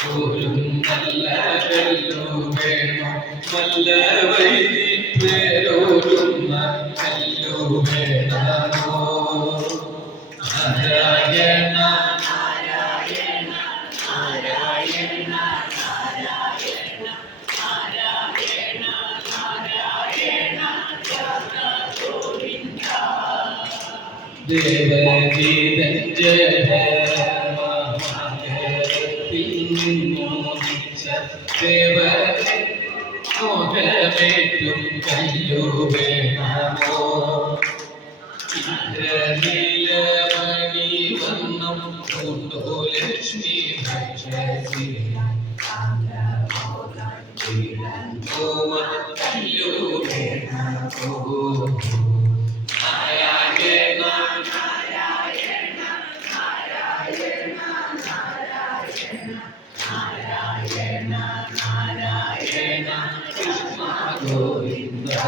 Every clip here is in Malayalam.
പോലും നല്ല വേണോ നല്ല വൈദ്യേരോരുന്ന കല്ലു വേണമോ നാരായണ മോഹമേറ്റും കല്ലു വേണമോ ഇന്ദ്രനീലമണി കൃഷ്ണ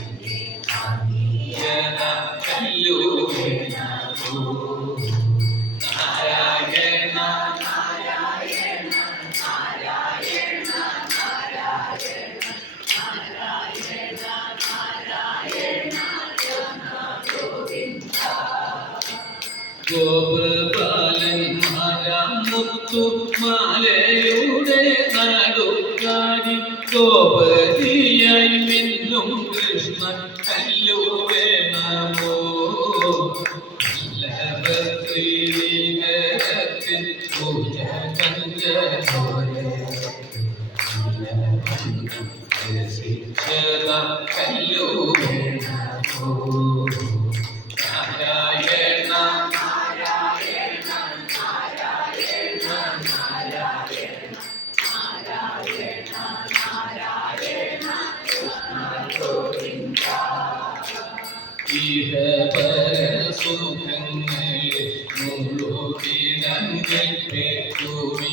ഗോപബാലന്മാരാമുത്തു മാലയുടെ നടുക്കാരി ഗോപതിയായി മിന്നും കൃഷ്ണൻ കല്ലു വേണമോ? ലഭശ്രീകരത്തിൽ പൂജ കഞ്ച കല്ലു വേണമോ പേറ്റൂമി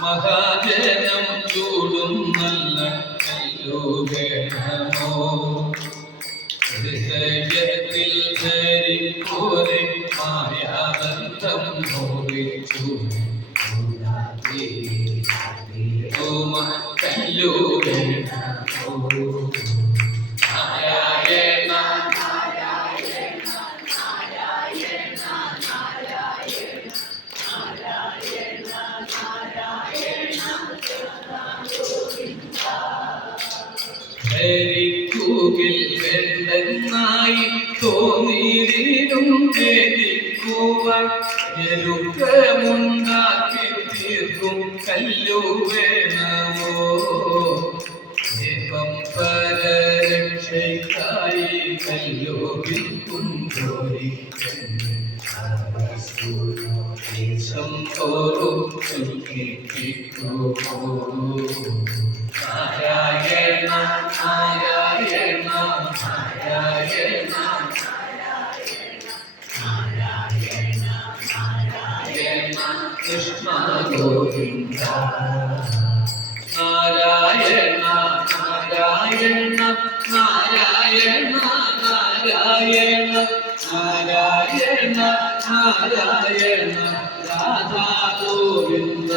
മഹാജനം ചൂടും നല്ല കല്ലു വേണമോ ഹൃദയത്തിൽ ധരിപ്പോരെ മായാബന്ധം മോഹിച്ചു ഓമ ധരിക്കുകിൽ വേണ്ടെന്നായി തോന്നിയിരും ഞെരുക്കമുണ്ടാക്കി തീർക്കും കല്ലു വേണമോ? ദീപം പരരക്ഷയ്ക്കായി കല്ലു വിൽക്കും ദേശം തോറും നാരായണ നാരായണ നാരായണ. കൃഷ്ണ ഗോവിന്ദ നാരായണ നാരായണ നാരായണ നാരായണ നാരായണ നാരായണ രാധാ ഗോവിന്ദ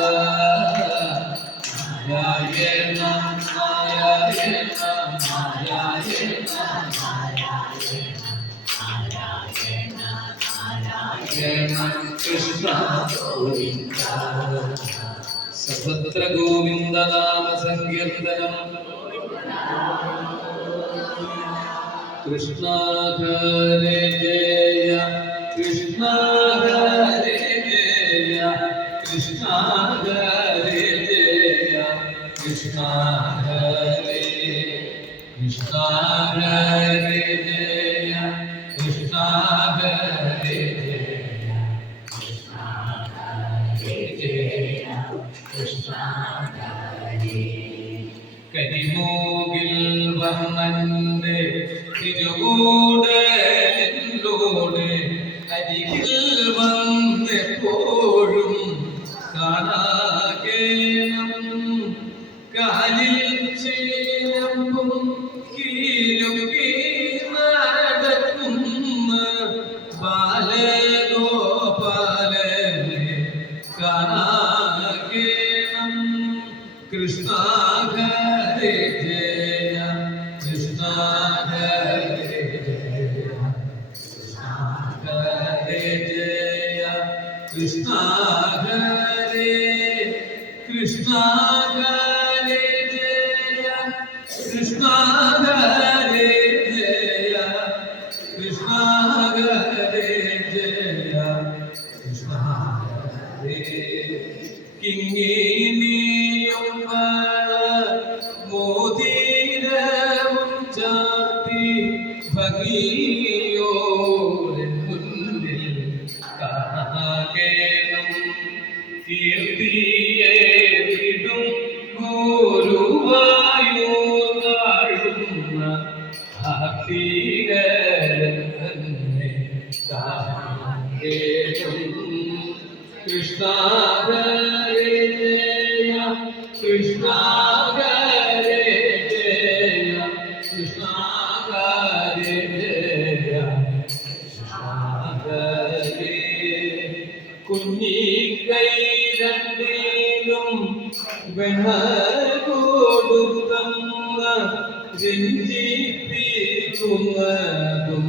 सर्वत्र गोविंद नाम संकीर्तन गोविन्दनामसङ्कीर्तनम् कृष्णाघरे mesmo Krishna. കുഞ്ഞിക്കൈരണ്ടിലും വെണ്ണൂടുതന്ന രഞ്ജിപ്പിക്കുന്നതും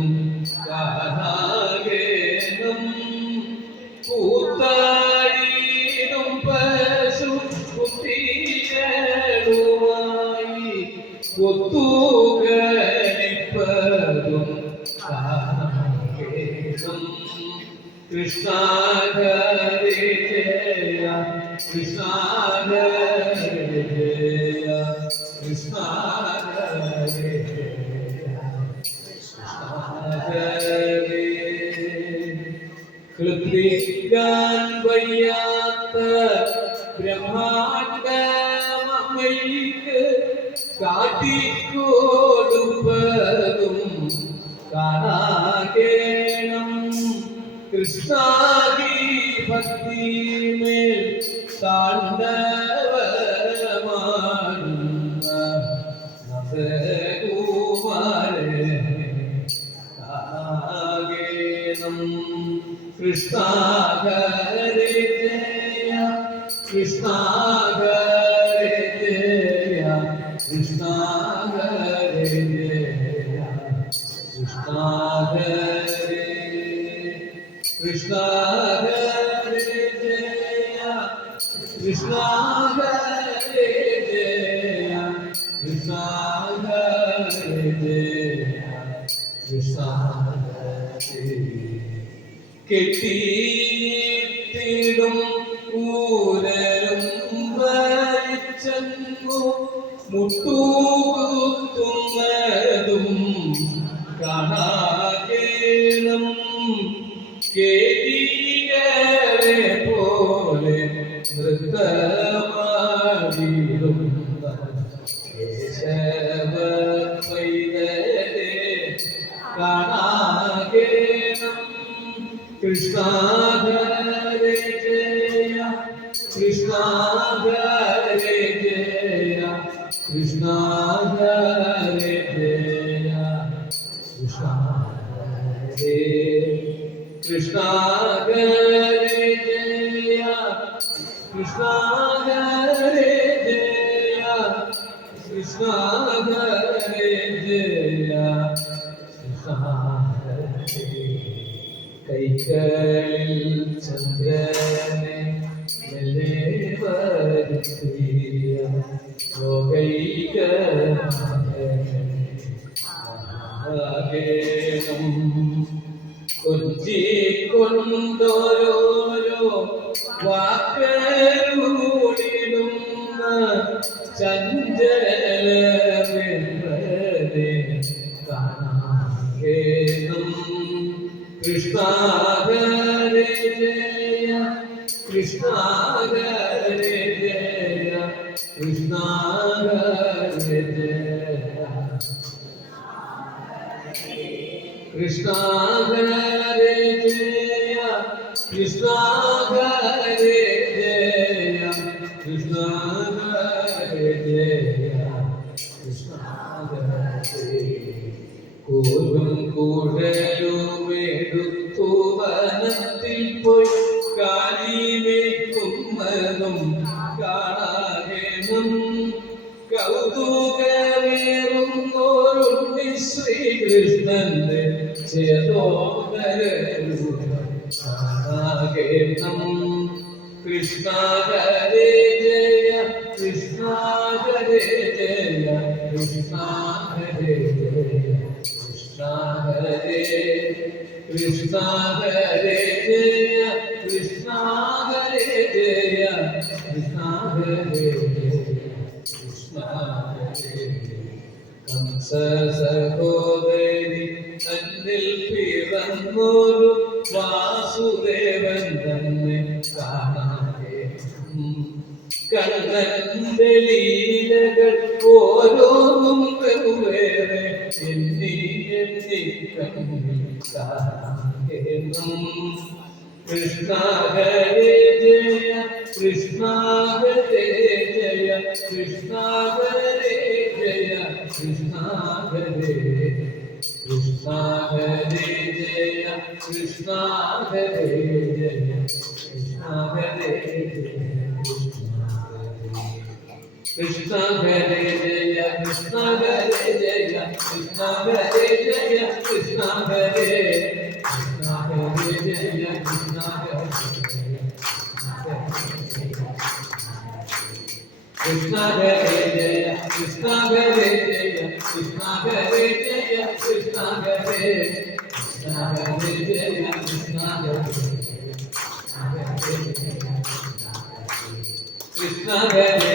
സഹനാഗേനം പൂത്താടിയിടും പശു കുട്ടികളുമായി ഒത്തുകളിപ്പതും സഹനാഗേനം Krishna Hare कृष्णा की भक्ति മുട്ടുകുത്തുന്നതും കാണാകേണം. കേരികളെ പോലെ നൃത്തമാടിയിരുന്ന കേശവ പൈതലെ കാണാകേണം. കൃഷ്ണാ ചഞ്ചലമെന്നതെ കാണാകേണം കൃഷ്ണ ഹരേ ജയ കൃഷ്ണ ഹരേ ജയ കൃഷ്ണ ജയ. കൃഷ്ണ ജയ കൃഷ്ണ ജയ കൃഷ്ണ ജയ. കോലും കൂടലുമെടുത്തു വനത്തിൽ പോയി കാലിമേക്കുന്നതും കാണാകേണം കൗതുകമേറുന്നോരുണ്ണി ശ്രീകൃഷ്ണന്റെ ചേതോകരം കൃഷ്ണ ഹരേ ജയ കൃഷ്ണ ഹരേ ജയ കൃഷ്ണ ഹരേ ജയ. കൃഷ്ണ ഹരേ ജയ കൃഷ്ണ ഹരേ ജയ കൃഷ്ണ ഹരേ ജയ കൃഷ്ണ ഹരേ കംസ സഹോദരി തന്നിൽ പിറന്നൊരു വാസുദേവൻ തന്നെ കാണാതെ. കണ്ണന്റെ ലീലകൾ ഓരോന്നും കാണേണം കൃഷ്ണ ഹരേ ജയ കൃഷ്ണ ഹരേ ജയ കൃഷ്ണ ഹരേ ജയ കൃഷ്ണ ഹരേ കൃഷ്ണ ഹരേ ജയ കൃഷ്ണ ഹരേ ജയ കൃഷ്ണ ഹരേ ജയ. കൃഷ്ണ ഹരേ ജയ കൃഷ്ണ ഹരേ ജയ കൃഷ്ണ ഹരേ ജയ കൃഷ്ണ ഹരേ കൃഷ്ണ ഹരേ ജയ കൃഷ്ണ കൃഷ്ണ ഹരേ ജയ കൃഷ്ണ ഹരേ ജയ കൃഷ്ണ ഹരേ ജയ കൃഷ്ണ ഹരേ കൃഷ്ണ ഹരേ ജയ കൃഷ്ണ കൃഷ്ണ ഹരേ ജയ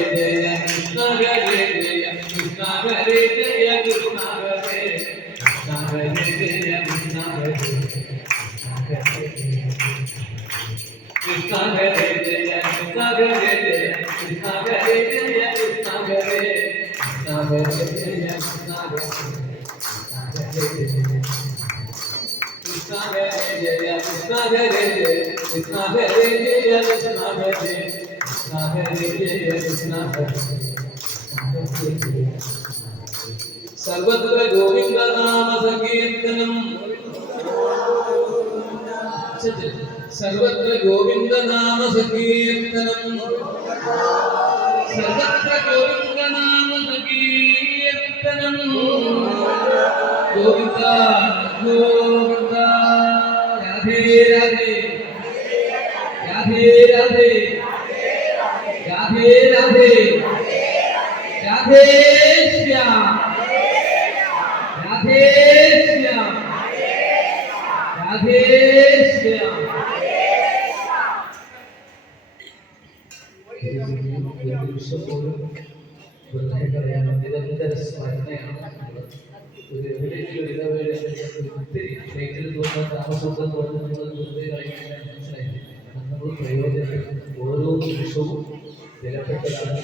കൃഷ്ണ ഹരേ ജയ കൃഷ്ണ ഹരേ ജയ കൃഷ്ണ ഹരേ ജയ കൃഷ്ണ ഹരേ കൃഷ്ണ ഹരേ ജയ കൃഷ്ണ ഹരേ കൃഷ്ണ ഹരേ ജയ കൃഷ്ണ ഹരേ ജയ കൃഷ്ണ ഹരേ ജയ കൃഷ്ണ ഹരേ കൃഷ്ണ ഹരേ ജയ കൃഷ്ണ ഹരേ സർവത്ര ഗോവിന്ദനാമ സങ്കീർത്തനം സർവത്ര ഗോവിന്ദനാമ സങ്കീർത്തനം സർവത്ര ഗോവിന്ദനാമ സങ്കീർത്തനം ഗോവിന്ദ ഗോവിന്ദ രാധേ രാധേ. രാധേ രാധേ രാധേ ಸ್ಮರಣೆ ವಿಲೇಜ್ಗಳು ಇದಾವೆ ರೈತರು ದೂರ ಗ್ರಾಮಸೂತ್ರ ದುರ್ದೈವಾಗಿದೆ ಪ್ರಯೋಜನ ಓದು ವಿಷವು ಬೆಲೆಪಟ್ಟ